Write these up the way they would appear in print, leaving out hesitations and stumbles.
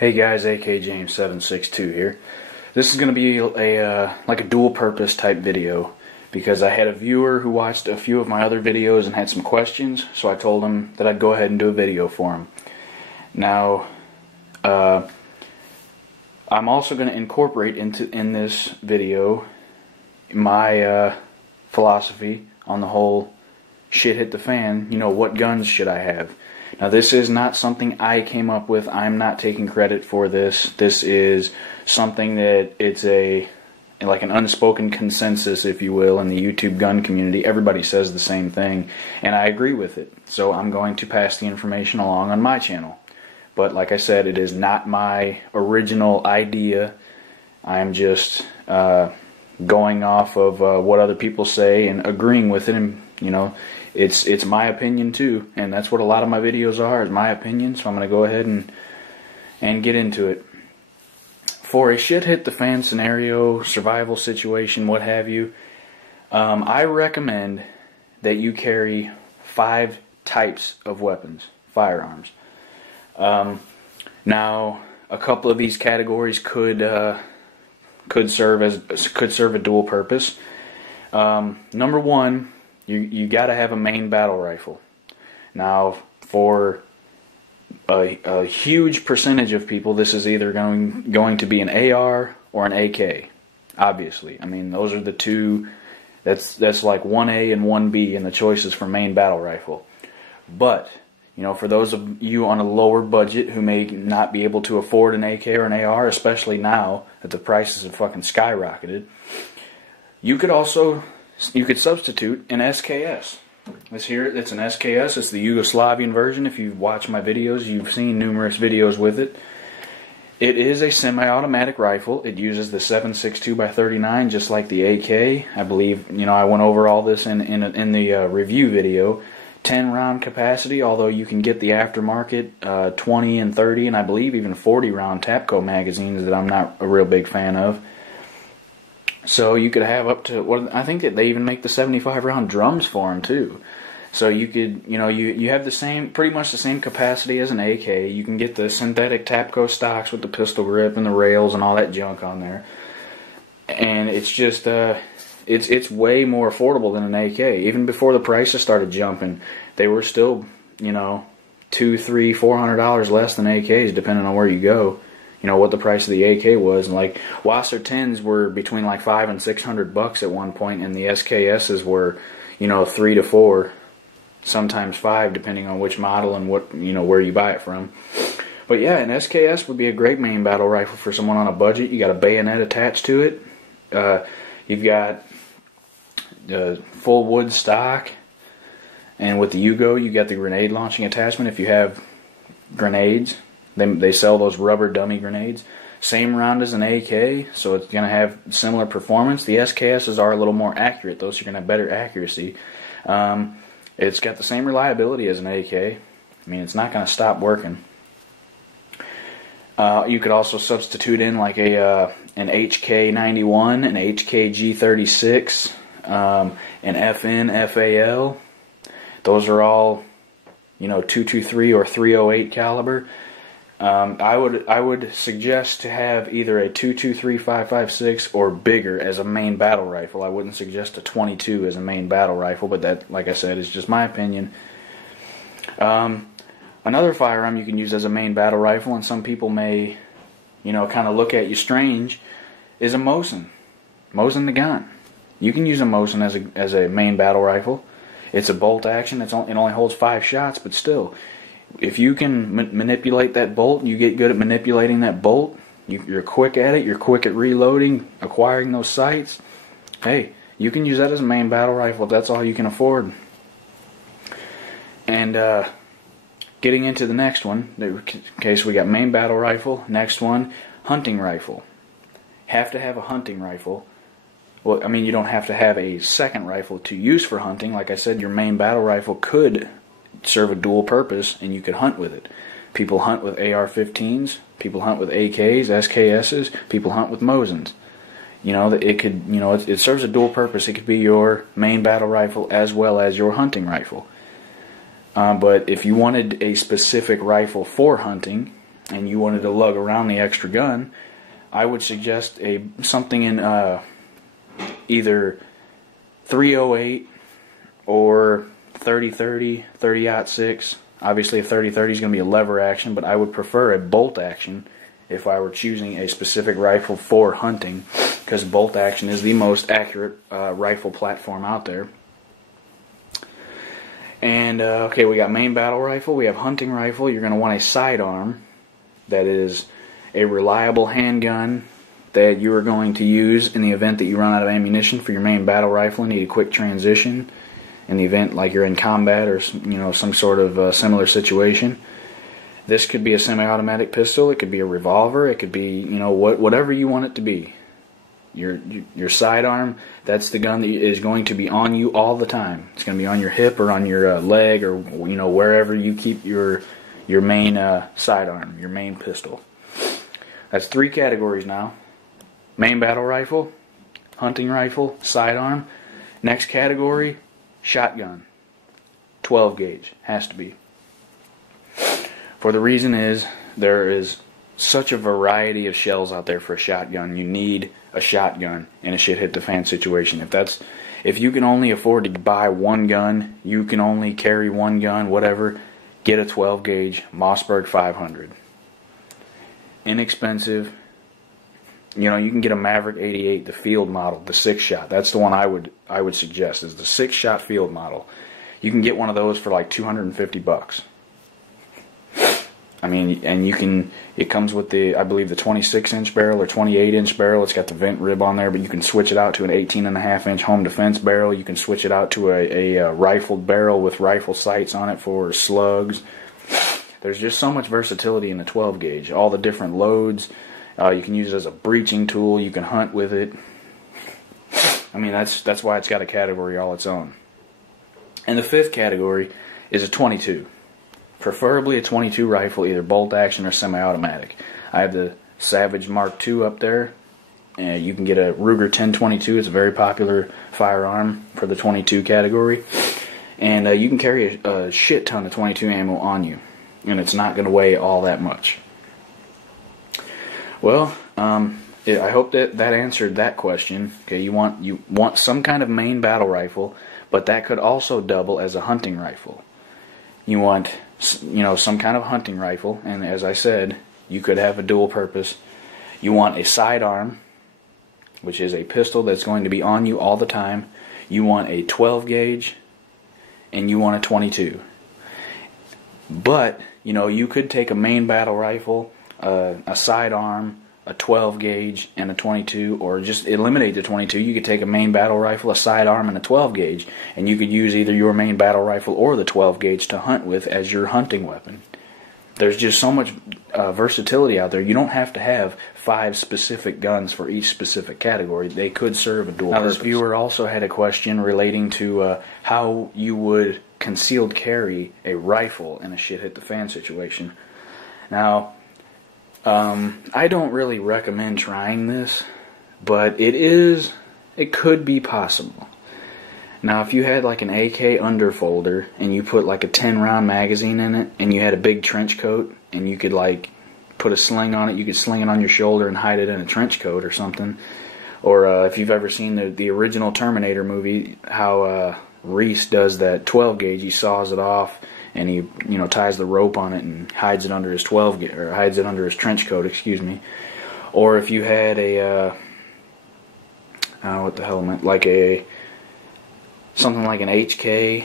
Hey guys, AK James 762 here. This is going to be like a dual purpose type video because I had a viewer who watched a few of my other videos and had some questions, so I told him that I'd go ahead and do a video for him. Now, I'm also going to incorporate in this video my philosophy on the whole shit hit the fan, you know, what guns should I have? Now this is not something I came up with. I'm not taking credit for this. This is something that it's like an unspoken consensus, if you will, in the YouTube gun community. Everybody says the same thing, and I agree with it. So I'm going to pass the information along on my channel. But like I said, it is not my original idea. I'm just going off of what other people say and agreeing with it, and you know, it's my opinion too, and that's what a lot of my videos are, is my opinion. So I'm going to go ahead and get into it. For a shit hit the fan scenario, survival situation, what have you, I recommend that you carry 5 types of weapons, firearms. Now, a couple of these categories could serve a dual purpose. Number one, you got to have a main battle rifle. Now, for a huge percentage of people, this is either going to be an AR or an AK. Obviously, I mean, those are the two. That's like 1A and 1B in the choices for main battle rifle. But you know, for those of you on a lower budget who may not be able to afford an AK or an AR, especially now that the prices have fucking skyrocketed, you could substitute an SKS. It's an SKS. It's the Yugoslavian version. If you've watched my videos, you've seen numerous videos with it. It is a semi-automatic rifle. It uses the 7.62x39 just like the AK. I believe, you know, I went over all this in the review video. 10 round capacity, although you can get the aftermarket 20 and 30 and I believe even 40 round Tapco magazines that I'm not a real big fan of. So you could have up to, I think that they even make the 75 round drums for them too. So you could, you know, you have pretty much the same capacity as an AK. You can get the synthetic Tapco stocks with the pistol grip and the rails and all that junk on there. And it's just, it's way more affordable than an AK. Even before the prices started jumping, they were still, you know, $200, $300, $400 less than AKs, depending on where you go. You know what the price of the AK was, and like Wasser 10s were between like $500 and $600 at one point, and the SKSs were, you know, $300 to $400, sometimes $500, depending on which model and what, you know, where you buy it from. But yeah, an SKS would be a great main battle rifle for someone on a budget. You got a bayonet attached to it. You've got the full wood stock, and with the Yugo, you got the grenade launching attachment. If you have grenades, they sell those rubber dummy grenades. Same round as an AK, so it's going to have similar performance. The SKSs are a little more accurate, though, so you're going to have better accuracy. It's got the same reliability as an AK. I mean, it's not going to stop working. You could also substitute in like an HK91, an HKG36, an FN, FAL. Those are all, you know, 223 or 308 caliber. I would suggest to have either a 223 5.56 or bigger as a main battle rifle. I wouldn't suggest a 22 as a main battle rifle, but that, like I said, is just my opinion. Another firearm you can use as a main battle rifle, and some people may, you know, kind of look at you strange, is a Mosin. Mosin the gun. You can use a Mosin as a main battle rifle. It's a bolt action. It only holds 5 shots, but still, if you can manipulate that bolt, you get good at manipulating that bolt, you're quick at it, you're quick at reloading, acquiring those sights, hey, you can use that as a main battle rifle if that's all you can afford. And getting into the next one, okay, so we got main battle rifle, next one, hunting rifle. Have to have a hunting rifle. Well, I mean, you don't have to have a second rifle to use for hunting. Like I said, your main battle rifle could serve a dual purpose, and you could hunt with it. People hunt with AR-15s, people hunt with AKs, SKSs, people hunt with Mosins. You know, it could, you know, it serves a dual purpose. It could be your main battle rifle as well as your hunting rifle. But if you wanted a specific rifle for hunting, and you wanted to lug around the extra gun, I would suggest something in either 308 or 30-30, 30-06. Obviously a 30-30 is going to be a lever action, but I would prefer a bolt action if I were choosing a specific rifle for hunting, because bolt action is the most accurate rifle platform out there. And okay, we got main battle rifle, we have hunting rifle. You're going to want a sidearm that is a reliable handgun that you are going to use in the event that you run out of ammunition for your main battle rifle and need a quick transition in the event like you're in combat or some sort of similar situation. This could be a semi-automatic pistol, it could be a revolver, it could be whatever you want it to be. Your sidearm, that's the gun that is going to be on you all the time. It's going to be on your hip or on your leg or wherever you keep your main sidearm, your main pistol. That's 3 categories now. Main battle rifle, hunting rifle, sidearm. Next category, shotgun. 12 gauge, has to be. For the reason is, there is such a variety of shells out there for a shotgun. You need a shotgun in a shit hit the fan situation. If you can only afford to buy one gun, you can only carry one gun, whatever, get a 12 gauge Mossberg 500. Inexpensive. You can get a Maverick 88, the field model, the 6-shot. That's the one I would suggest, is the 6-shot field model. You can get one of those for like $250. I mean, and it comes with I believe the 26-inch barrel or 28-inch barrel. It's got the vent rib on there, but you can switch it out to an 18.5-inch home defense barrel. You can switch it out to a rifled barrel with rifle sights on it for slugs. There's just so much versatility in the 12 gauge. All the different loads. You can use it as a breaching tool. You can hunt with it. I mean, that's why it's got a category all its own. And the 5th category is a 22. Preferably a 22 rifle, either bolt action or semi-automatic. I have the Savage Mark II up there. You can get a Ruger 1022. It's a very popular firearm for the 22 category. And you can carry a shit ton of 22 ammo on you. And it's not going to weigh all that much. Well, I hope that answered that question. Okay, you want some kind of main battle rifle, but that could also double as a hunting rifle. You want some kind of hunting rifle, and as I said, you could have a dual purpose. You want a sidearm, which is a pistol that's going to be on you all the time. You want a 12 gauge, and you want a 22. But you could take a main battle rifle, a sidearm, a 12 gauge, and a 22, or just eliminate the 22. You could take a main battle rifle, a sidearm, and a 12 gauge, and you could use either your main battle rifle or the 12 gauge to hunt with as your hunting weapon. There's just so much versatility out there. You don't have to have 5 specific guns for each specific category. They could serve a dual purpose. Now, this viewer also had a question relating to how you would concealed carry a rifle in a shit hit the fan situation. Now, I don't really recommend trying this, but it could be possible. Now, if you had like an AK underfolder and you put like a 10-round magazine in it, and you had a big trench coat, and you could like put a sling on it, you could sling it on your shoulder and hide it in a trench coat or something. Or if you've ever seen the original Terminator movie, how Reese does that 12 gauge, he saws it off and he ties the rope on it and hides it under his hides it under his trench coat, excuse me. Or if you had a what the hell am I, like something like an HK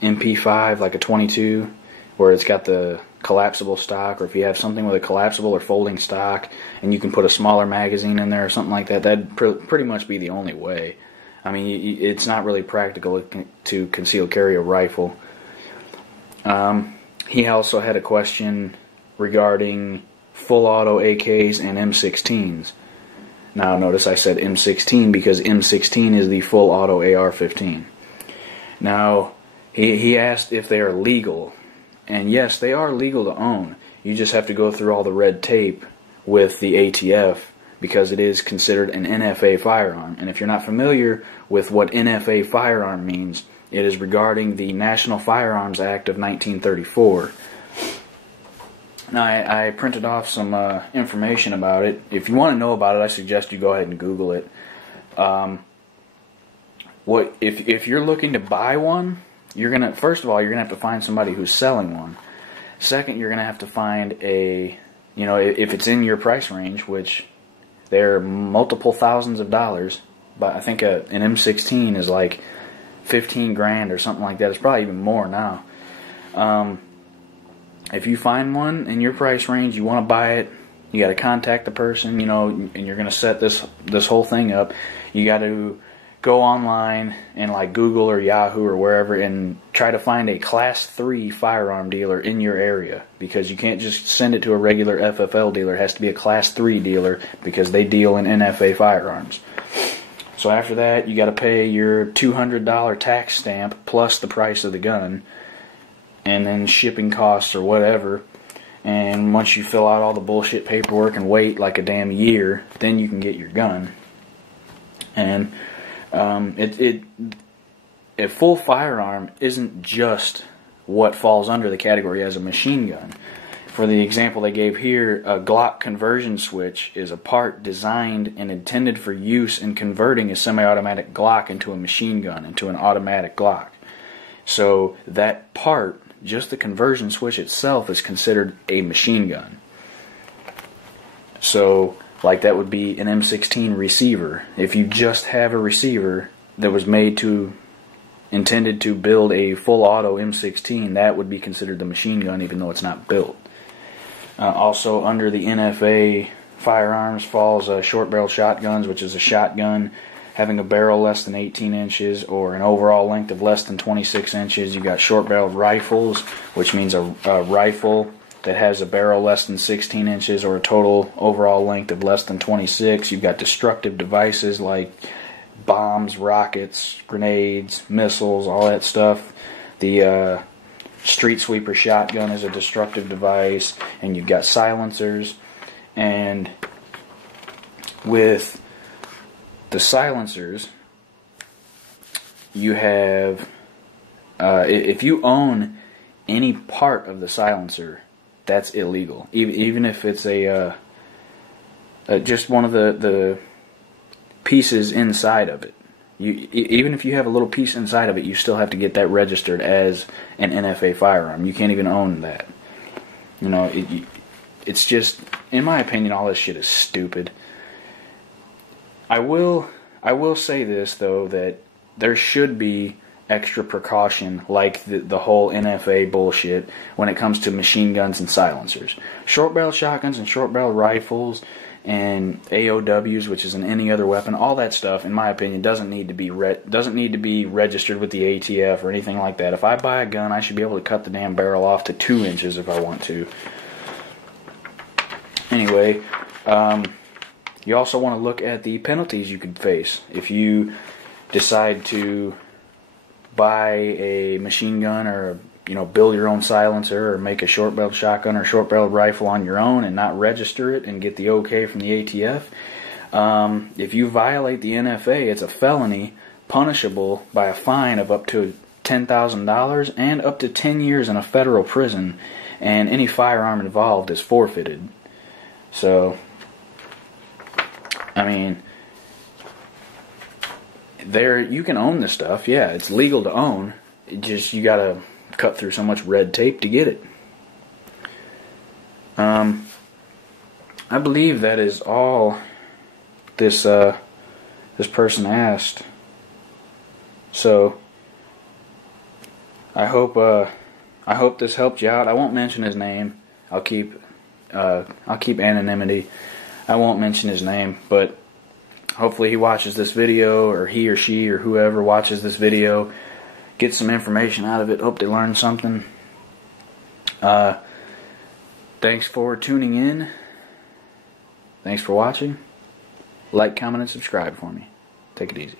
MP5, like a 22, where it's got the collapsible stock, or if you have something with a collapsible or folding stock and you can put a smaller magazine in there or something like that, that'd pretty much be the only way. I mean, it's not really practical to conceal carry a rifle. He also had a question regarding full auto AKs and M16s. Now notice I said M16 because M16 is the full auto AR-15. Now he asked if they are legal, and yes, they are legal to own. You just have to go through all the red tape with the ATF because it is considered an NFA firearm. And if you're not familiar with what NFA firearm means, it is regarding the National Firearms Act of 1934. Now, I printed off some information about it. If you want to know about it, I suggest you go ahead and Google it. If you're looking to buy one, first of all, you're gonna have to find somebody who's selling one. Second, you're gonna have to find if it's in your price range, which they're multiple thousands of dollars. But I think an M16 is like 15 grand or something like that. It's probably even more now. If you find one in your price range, you want to buy it, you got to contact the person, and you're going to set this whole thing up. You got to go online and like Google or Yahoo or wherever and try to find a Class 3 firearm dealer in your area, because you can't just send it to a regular FFL dealer. It has to be a Class 3 dealer because they deal in NFA firearms. So after that, you got to pay your $200 tax stamp plus the price of the gun, and then shipping costs or whatever. And once you fill out all the bullshit paperwork and wait like a damn year, then you can get your gun. And a full firearm isn't just what falls under the category as a machine gun. For the example they gave here, a Glock conversion switch is a part designed and intended for use in converting a semi-automatic Glock into a machine gun, into an automatic Glock. So that part, just the conversion switch itself, is considered a machine gun. So, like, that would be an M16 receiver. If you just have a receiver that was intended to build a full auto M16, that would be considered the machine gun, even though it's not built. Also, under the NFA firearms falls short barrel shotguns, which is a shotgun having a barrel less than 18 inches or an overall length of less than 26 inches. You got short barreled rifles, which means a rifle that has a barrel less than 16 inches or a total overall length of less than 26. You've got destructive devices like bombs, rockets, grenades, missiles, all that stuff. The street sweeper shotgun is a destructive device, and you've got silencers. And with the silencers, you have if you own any part of the silencer, that's illegal. Even if it's just one of the pieces inside of it. Even if you have a little piece inside of it, you still have to get that registered as an NFA firearm. You can't even own that. It's just, in my opinion, all this shit is stupid. I will say this, though, that there should be extra precaution, like the whole NFA bullshit, when it comes to machine guns and silencers. Short barrel shotguns and short barrel rifles and AOWs, which is in any other weapon, all that stuff, in my opinion, doesn't need to be registered with the ATF or anything like that. If I buy a gun, I should be able to cut the damn barrel off to 2 inches if I want to. Anyway, you also want to look at the penalties you could face if you decide to buy a machine gun or build your own silencer or make a short-barreled shotgun or short-barreled rifle on your own and not register it and get the okay from the ATF. If you violate the NFA, it's a felony punishable by a fine of up to $10,000 and up to 10 years in a federal prison, and any firearm involved is forfeited. So, I mean, you can own this stuff. Yeah, it's legal to own. You gotta cut through so much red tape to get it. I believe that is all this person asked. So I hope this helped you out. I won't mention his name. I'll keep anonymity. I won't mention his name, but hopefully he watches this video, or he or she or whoever watches this video, get some information out of it. Hope they learn something. Thanks for tuning in. Thanks for watching. Like, comment, and subscribe for me. Take it easy.